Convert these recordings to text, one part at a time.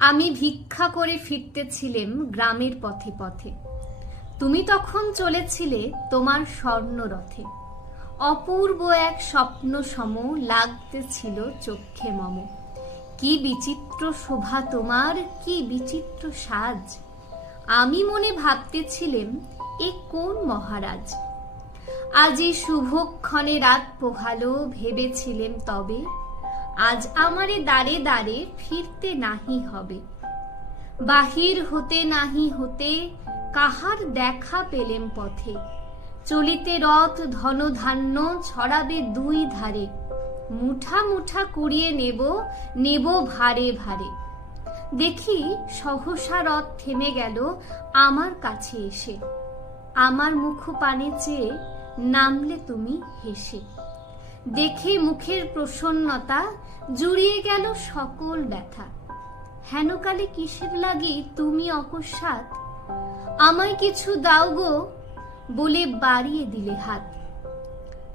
আমি ভিক্ষা করে ফিরতেছিলাম গ্রামের পথে পথে। তুমি তখন চলেছিলে তোমার স্বর্ণরথে। অপূর্ব এক স্বপ্ন সম লাগতেছিল চক্ষে মম। কি বিচিত্র শোভা তোমার, কি বিচিত্র সাজ। আমি মনে ভাবতেছিলাম এ কোন মহারাজ। আজি শুভক্ষণে রাত পোহালো, ভেবেছিলেম তবে আজ আমারে দাঁড়ে দাঁড়ে ফিরতে নাহি হবে। বাহির হতে নাহি হতে কাহার দেখা পেলেম পথে। চলিতে রথ ধনধান্য ছড়াবে দুই ধারে। মুঠা মুঠা কুড়িয়ে নেব, নেব ভারে ভারে। দেখি সহসা রথ থেমে গেল আমার কাছে এসে। আমার মুখ পানে চেয়ে নামলে তুমি হেসে। দেখে মুখের প্রসন্নতা জুড়িয়ে গেল সকল ব্যথা। হেনকালে কিসের লাগি তুমি অকস্মাৎ আমায় কিছু দাও গো বলে বাড়িয়ে দিলে হাত।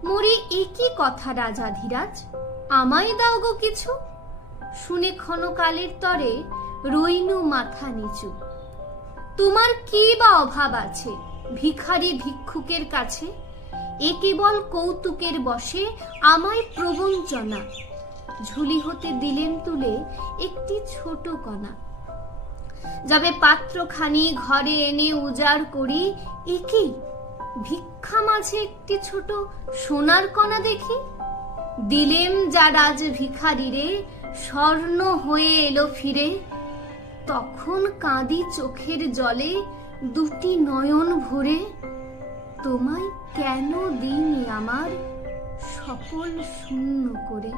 মরি একই কথা রাজাধিরাজ, আমায় দাও গো কিছু। শুনে ক্ষণকালের তরে রইনু মাথা নিচু। তোমার কি বা অভাব আছে ভিখারি ভিক্ষুকের কাছে? এ কেবল কৌতুকের বশে আমায় প্রবঞ্চনা। ঝুলি হতে দিলেন তুলে একটি ছোট কণা। যাবে পাত্রখানি ঘরে এনে উজাড় করি, একি ভিক্ষা মাঝে একটি ছোট সোনার কণা দেখি। দিলেম যা রাজ ভিখারিরে, স্বর্ণ হয়ে এলো ফিরে। তখন কাঁদি চোখের জলে দুটি নয়ন ভরে। তোমায় কেন দিইনি আমার সকল শূন্য করে।